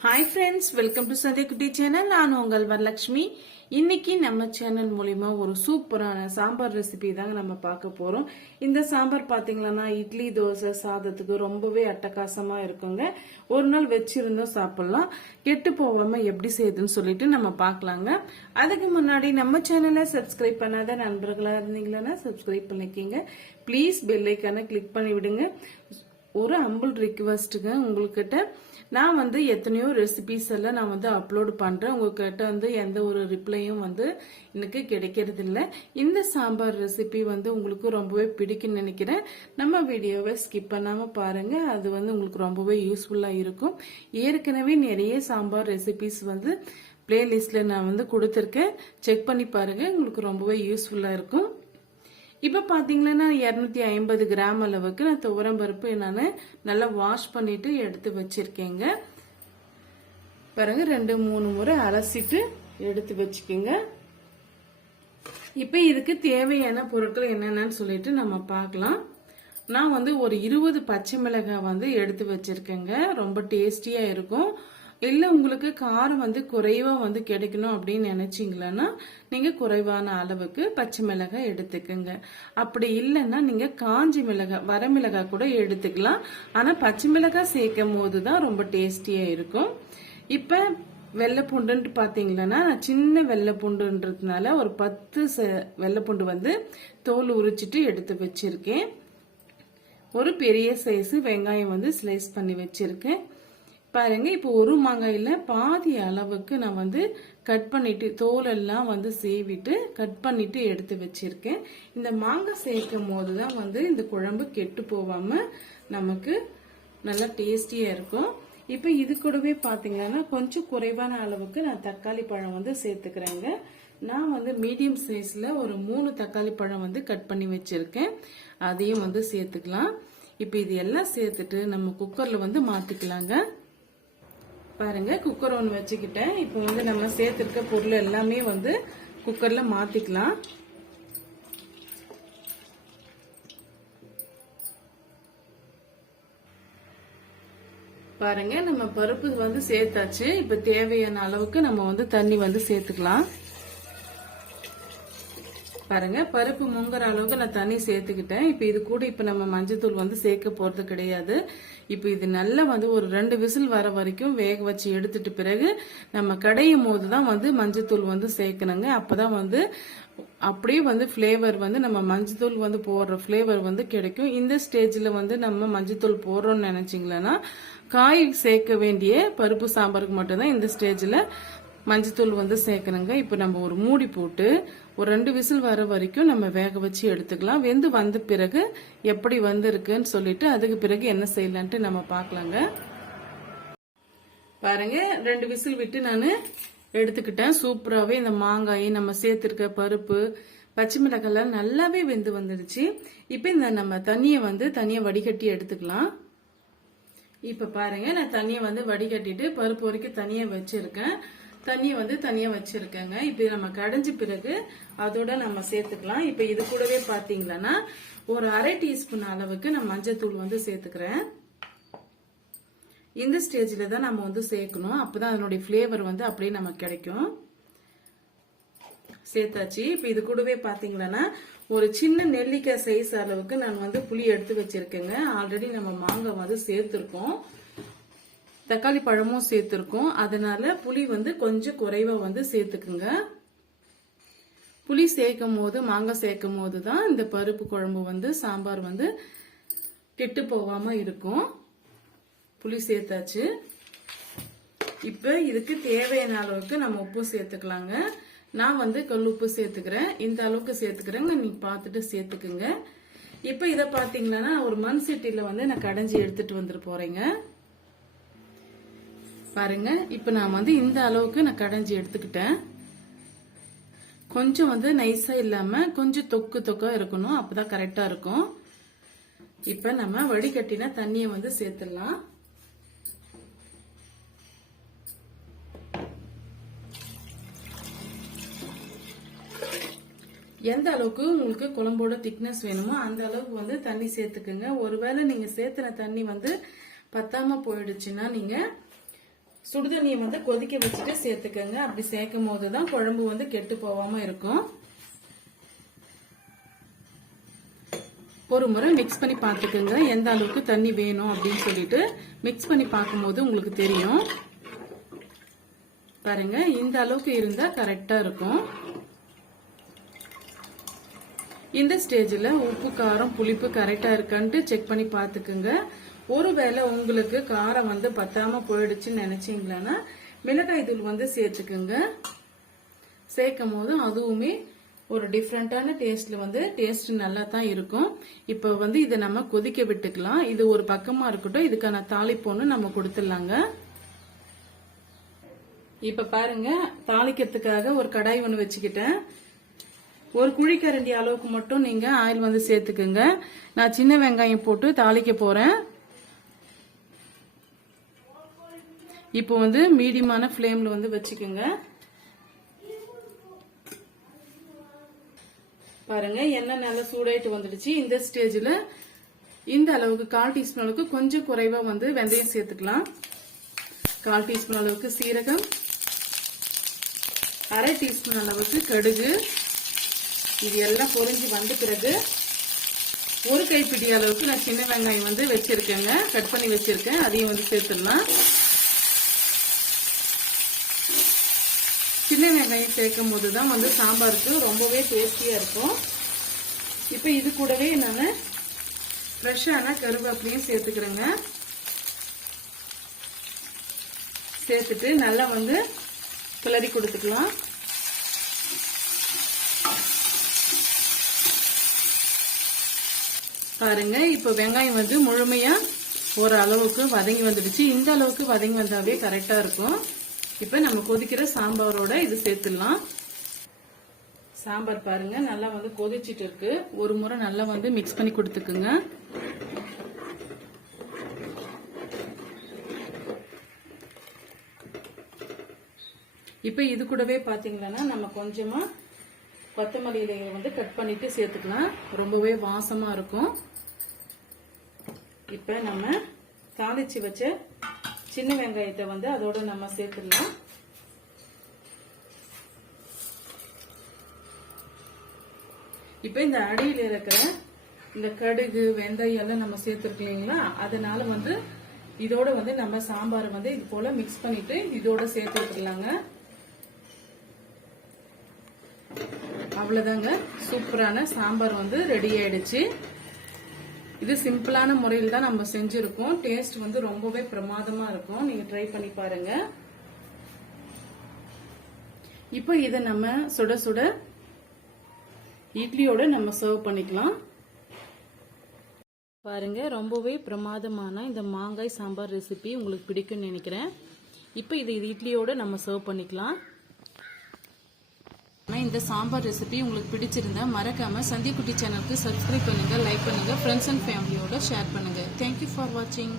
Hi friends welcome to संध्या कुटी channel நான் உங்கள் வரலட்சுமி இன்னைக்கு நம்ம சேனல் மூலமா ஒரு சூப்பரான சாம்பார் ரெசிபி தாங்க நம்ம பார்க்க போறோம் இந்த சாம்பார் பாத்தீங்கன்னா இட்லி தோசை சாதத்துக்கு ரொம்பவே அட்டகாசமா இருக்குங்க ஒரு நாள் வெச்சிருந்தோம் சாப்பிடலாம் கெட்டு போகாம எப்படி செய்யுதுன்னு சொல்லிட்டு நம்ம பார்க்கலாங்க அதுக்கு முன்னாடி நம்ம சேனலை சப்ஸ்கிரைப் பண்ணாத நண்பர்களா இருந்தீங்கன்னா சப்ஸ்கிரைப் பண்ணிக்கங்க ப்ளீஸ் பெல் ஐகானை கிளிக் பண்ணி விடுங்க ஒரு ஹம்பிள் ரிக்வெஸ்ட்டுங்க உங்ககிட்ட நான் வந்து எத்தனையோ ரெசிபிஸ் எல்லாம் நான் வந்து அப்லோட் பண்றேன் உங்ககிட்ட வந்து எந்த ஒரு ரிப்ளையும் வந்து எனக்கு கிடைக்கிறது இல்லை இந்த சாம்பார் ரெசிபி வந்து உங்களுக்கு ரொம்பவே பிடிக்கும்னு நினைக்கிறேன் நம்ம வீடியோவை ஸ்கிப் பண்ணாம பாருங்க அது வந்து உங்களுக்கு ரொம்பவே யூஸ்ஃபுல்லா இருக்கும் ஏற்கனவே நிறைய சாம்பார் ரெசிபிஸ் வந்து பிளேலிஸ்ட்ல நான் வந்து கொடுத்துருக்கேன் செக் பண்ணி பாருங்க உங்களுக்கு ரொம்பவே யூஸ்ஃபுல்லா இருக்கும் இப்ப பாத்தீங்கன்னா 250 கிராம் அளவுக்கு நான் துவரம் பருப்பு நான் நல்லா வாஷ் பண்ணிட்டு எடுத்து வச்சிருக்கேங்க பாருங்க 2-3 முறை அலசிட்டு எடுத்து வச்சுக்கோங்க இப்ப இதுக்கு தேவையான பொருட்கள் என்னென்னு சொல்லிட்டு நம்ம பார்க்கலாம் நான் வந்து ஒரு 20 பச்சை மிளகாய் வந்து எடுத்து வச்சிருக்கேங்க ரொம்ப டேஸ்டியா இருக்கும் இல்ல உங்களுக்கு காரம் வந்து குறைவா வந்து கிடைக்கணும் அப்படின்னு நினைச்சீங்களா நீங்க குறைவான அளவுக்கு பச்சை மிளகாய் எடுத்துக்கங்க அப்படி இல்லைன்னா நீங்க காஞ்சி மிளகாய் வரமிளகாய் கூட எடுத்துக்கலாம் ஆனா பச்சை மிளகாய் சேர்க்கும் போதுதான் ரொம்ப டேஸ்டியா இருக்கும் இப்ப வெள்ளைப்பூண்டுன்னு பாத்தீங்கன்னா சின்ன வெள்ளைப்பூண்டுன்றதுனால ஒரு 10 வெள்ளைப்பூண்டு வந்து தோல் உரிச்சிட்டு எடுத்து வச்சிருக்கேன் ஒரு பெரிய சைஸ் வெங்காயம் வந்து ஸ்லைஸ் பண்ணி வச்சிருக்கேன் பாருங்க இப்போ ஒரு மாங்காயில பாதி அளவுக்கு நான் வந்து கட் பண்ணிட்டு தோல் எல்லாம் வந்து சீவிட்டு கட் பண்ணிட்டு எடுத்து வச்சிருக்கேன் இந்த மாங்காய் சேர்க்கும் போதுதான் வந்து இந்த குழம்பு கெட்டு போகாம நமக்கு நல்லா டேஸ்டியா இருக்கும் இப்ப இது கூடவே பாத்தீங்கன்னா கொஞ்சம் குறைவான அளவுக்கு நான் தக்காளி பழம் வந்து சேர்த்துக்கிறேங்க நான் வந்து மீடியம் சைஸ்ல ஒரு 3 தக்காளி பழம் வந்து கட் பண்ணி வச்சிருக்கேன் அதையும் வந்து சேர்த்துக்கலாம் இப்ப இது எல்லாம் சேர்த்துட்டு நம்ம குக்கர்ல வந்து மாத்திக்கலாங்க பாருங்க குக்கர் ஒன்று வச்சுக்கிட்டேன் இப்போ வந்து நம்ம சேர்த்துருக்க பொருள் எல்லாமே வந்து குக்கர்ல மாத்திக்கலாம் பாருங்க நம்ம பருப்பு வந்து சேர்த்தாச்சு இப்ப தேவையான அளவுக்கு நம்ம வந்து தண்ணி வந்து சேர்த்துக்கலாம் பாருங்க பருப்பு முங்குற அளவுக்கு நான் தண்ணி சேர்த்துக்கிட்டேன் இப்ப இது கூட இப்ப நம்ம மஞ்சத்தூள் வந்து சேர்க்க போறது கிடையாது இப்ப இது நல்லா வந்து ஒரு 2 விசில் வர வரைக்கும் வேக வச்சு எடுத்துட்டு பிறகு நம்ம கடையும் போதுதான் வந்து மஞ்சத்தூள் வந்து சேர்க்கணுங்க அப்பதான் வந்து அப்படியே வந்து ஃபிளேவர் வந்து நம்ம மஞ்சத்தூள் வந்து போடுற ஃபிளேவர் வந்து கிடைக்கும் இந்த ஸ்டேஜ்ல வந்து நம்ம மஞ்சத்தூள் போடுறோம்னு நினைச்சீங்களா காய் சேர்க்க வேண்டிய பருப்பு சாம்பாருக்கு மட்டும்தான் இந்த ஸ்டேஜ்ல மஞ்சத்தூள் வந்து சேர்க்கணுங்க இப்ப நம்ம ஒரு மூடி போட்டு ஒரு 2 விசில் வர வரைக்கும் நம்ம வேக வச்சு எடுத்துக்கலாம் வெந்து வந்த பிறகு எப்படி வந்திருக்குன்னு சொல்லிட்டு அதுக்கு பிறகு என்ன செய்யலான்ட்டு நம்ம பார்க்கலாங்க பாருங்க 2 விசில் விட்டு நான் எடுத்துக்கிட்டேன் சூப்பராகவே இந்த மாங்காய் நம்ம சேர்த்திருக்க பருப்பு பச்சை மிளகாய் நல்லாவே வெந்து வந்துடுச்சு இப்ப இந்த நம்ம தண்ணியை வந்து தனியா வடிகட்டி எடுத்துக்கலாம் இப்ப பாருங்க நான் தண்ணியை வந்து வடிகட்டிட்டு பருப்பு வரைக்கும் தனியா வச்சிருக்கேன் தண்ணியை வந்து தனியா வச்சிருக்கேங்க இப்ப நம்ம கடைஞ்ச பிறகு அதோட நம்ம சேர்த்துக்கலாம் இப்ப இது கூடவே பாத்தீங்கன்னா ஒரு 1/2 டீஸ்பூன் அளவுக்கு நான் மஞ்சத்தூள் வந்து சேர்த்துக்கிறேன் இந்த ஸ்டேஜ்ல தான் நம்ம வந்து சேர்க்கணும் அப்பதான் அதனுடைய ஃபிளேவர் வந்து அப்படியே நமக்கு கிடைக்கும் சேர்த்தாச்சு இப்ப இது கூடவே பாத்தீங்கன்னா ஒரு சின்ன நெல்லிக்காய் சைஸ் அளவுக்கு நான் வந்து புளி எடுத்து வச்சிருக்கேங்க ஆல்ரெடி நம்ம மாங்காய் வந்து சேர்த்திருக்கோம் தக்காளி பழமும் சேர்த்திருக்கோம் அதனால புளி வந்து கொஞ்சம் குறைவா வந்து சேர்த்துக்குங்க புளி சேர்க்கும் போது மாங்காய் சேர்க்கும் போதுதான் இந்த பருப்பு குழம்பு வந்து சாம்பார் வந்து கெட்டு போகாம இருக்கும் புளி சேர்த்தாச்சு இப்ப இதுக்கு தேவையான அளவுக்கு நம்ம உப்பு சேர்த்துக்கலாங்க நான் வந்து கல் உப்பு சேர்த்துக்கிறேன் இந்த அளவுக்கு சேர்த்துக்கிறேங்க நீங்க பார்த்துட்டு சேர்த்துக்குங்க இப்ப இத பாத்தீங்கன்னா ஒரு மண் சட்டியில வந்து நான் கடைஞ்சி எடுத்துட்டு வந்துட்டு போறேங்க பாருங்க இப்ப நான் வந்து இந்த அளவுக்கு நான் கடைஞ்சி எடுத்துக்கிட்டேன் கொஞ்சம் வந்து நைஸா இல்லாம கொஞ்சம் தொக்கா இருக்கணும் அப்பதான் கரெக்டா இருக்கும் இப்ப நம்ம வடிகட்டின தண்ணியை வந்து சேர்த்துடலாம் எந்த அளவுக்கு உங்களுக்கு குழம்போட திக்னஸ் வேணுமோ அந்த அளவுக்கு வந்து தண்ணி சேர்த்துக்குங்க ஒருவேளை நீங்க சேர்த்துன தண்ணி வந்து பத்தாம போயிடுச்சுன்னா நீங்க சுடுதண்ணியை வந்து கொதிக்க வச்சுட்டு சேர்த்துக்கங்க. அப்படி சேர்க்கும் போதுதான் குழம்பு வந்து கெட்டு போகாம இருக்கும். ஒரு முறை மிக்ஸ் பண்ணி பார்த்துக்கோங்க, எந்த அளவுக்கு தண்ணி வேணும் அப்படின்னு சொல்லிட்டு மிக்ஸ் பண்ணி பார்க்கும்போது உங்களுக்கு தெரியும். பாருங்க, இந்த அளவுக்கு இருந்தா கரெக்டா இருக்கும். இந்த ஸ்டேஜில் உப்பு காரம் புளிப்பு கரெக்டா இருக்கான்ட்டு செக் பண்ணி பார்த்துக்குங்க. ஒருவேளை உங்களுக்கு காரம் வந்து பத்தாம போயிடுச்சுன்னு நினைச்சீங்களா மிளகாய் தூள் வந்து சேர்த்துக்குங்க. சேர்க்கும் போது அதுவுமே ஒரு டிஃப்ரெண்டான டேஸ்ட்ல வந்து டேஸ்ட் நல்லா தான் இருக்கும். இப்போ வந்து இதை நம்ம கொதிக்க விட்டுக்கலாம். இது ஒரு பக்கமா இருக்கட்டும், இதுக்கான தாளிப்பொண்ணு நம்ம கொடுத்துடலாங்க. இப்ப பாருங்க, தாளிக்கிறதுக்காக ஒரு கடாய் ஒன்று வச்சுக்கிட்டேன். ஒரு குழிக்கரண்டி அளவுக்கு மட்டும் நீங்க ஆயில் வந்து சேர்த்துக்குங்க. நான் சின்ன வெங்காயம் போட்டு தாளிக்க போறேன். இப்போ வந்து மீடியமான ஃப்ளேம்ல வந்து வச்சுக்கோங்க. பாருங்க, எண்ணெய் நல்லா சூடாயிட்டு வந்துடுச்சு. இந்த ஸ்டேஜில் இந்த அளவுக்கு 1/4 டீஸ்பூன் அளவுக்கு கொஞ்சம் குறைவா வந்து வெந்தயம் சேர்த்துக்கலாம். 1/4 டீஸ்பூன் அளவுக்கு சீரகம், 1/2 டீஸ்பூன் அளவுக்கு கடுகு. இது எல்லாம் பொரிஞ்சு வந்த பிறகு ஒரு கைப்பிடி அளவுக்கு நான் சின்ன வெங்காயம் வந்து வச்சிருக்கேங்க, கட் பண்ணி வச்சிருக்கேன். அதையும் வந்து சேர்த்துடலாம். சின்ன வெங்காயம் சேர்க்கும் போதுதான் வந்து சாம்பாருக்கு ரொம்பவே டேஸ்டியா இருக்கும். இப்ப இது கூடவே நான் ஃப்ரெஷ்ஷான கருவேப்பிலையும் சேர்த்துக்கிறேங்க. சேர்த்துட்டு நல்லா வந்து கிளறி கொடுத்துக்கலாம். பாருங்க, இப்ப வெங்காயம் வந்து முழுமையா ஒரு அளவுக்கு வதங்கி வந்துடுச்சு. இந்த அளவுக்கு வதங்கி வந்தாவே கரெக்டா இருக்கும். இப்ப நம்ம கொதிக்கிற சாம்பாரோட இது சேர்த்துடலாம். சாம்பார் பாருங்க நல்லா வந்து கொதிச்சிட்டு இருக்கு. ஒரு முறை நல்லா வந்து மிக்ஸ் பண்ணி கொடுத்துக்குங்க. இப்ப இது கூடவே பாத்தீங்கன்னா நம்ம கொஞ்சமா கொத்தமல்லி இலையை வந்து கட் பண்ணிட்டு சேர்த்துக்கலாம். ரொம்பவே வாசமா இருக்கும். இப்ப நம்ம தாளிச்சு வச்ச சின்ன வெங்காயத்தை வந்து அதோட நம்ம சேர்த்துடலாம். இப்ப இந்த அடியில் இருக்கிற இந்த கடுகு வெந்தயம் எல்லாம் நம்ம சேர்த்துருக்கோம் இல்லைங்களா, அதனால வந்து இதோட வந்து நம்ம சாம்பார் வந்து இது போல மிக்ஸ் பண்ணிட்டு இதோட சேர்த்து விட்டுலாங்க. அவ்வளவுதாங்க, சூப்பரான சாம்பார் வந்து ரெடி ஆயிடுச்சு. இது சிம்பிளான முறையில் தான் நம்ம செஞ்சிருக்கோம். டேஸ்ட் வந்து ரொம்பவே பிரமாதமா இருக்கும். நீங்க ட்ரை பண்ணி பாருங்க. இப்போ இதை நம்ம சுட சுட இட்லியோட நம்ம சர்வ் பண்ணிக்கலாம். பாருங்க, ரொம்பவே பிரமாதமான இந்த மாங்காய் சாம்பார் ரெசிபி உங்களுக்கு பிடிக்கும்னு நினைக்கிறேன். இப்போ இது இட்லியோட நம்ம சர்வ் பண்ணிக்கலாம். இந்த சாம்பார் ரெசிபி உங்களுக்கு பிடிச்சிருந்தா மறக்காம சந்திக்குட்டி சேனலுக்கு சப்ஸ்கிரைப் பண்ணுங்க, லைக் பண்ணுங்க, ஃப்ரெண்ட்ஸ் அண்ட் ஃபேமிலியோட ஷேர் பண்ணுங்க. தேங்க்யூ ஃபார் வாட்சிங்.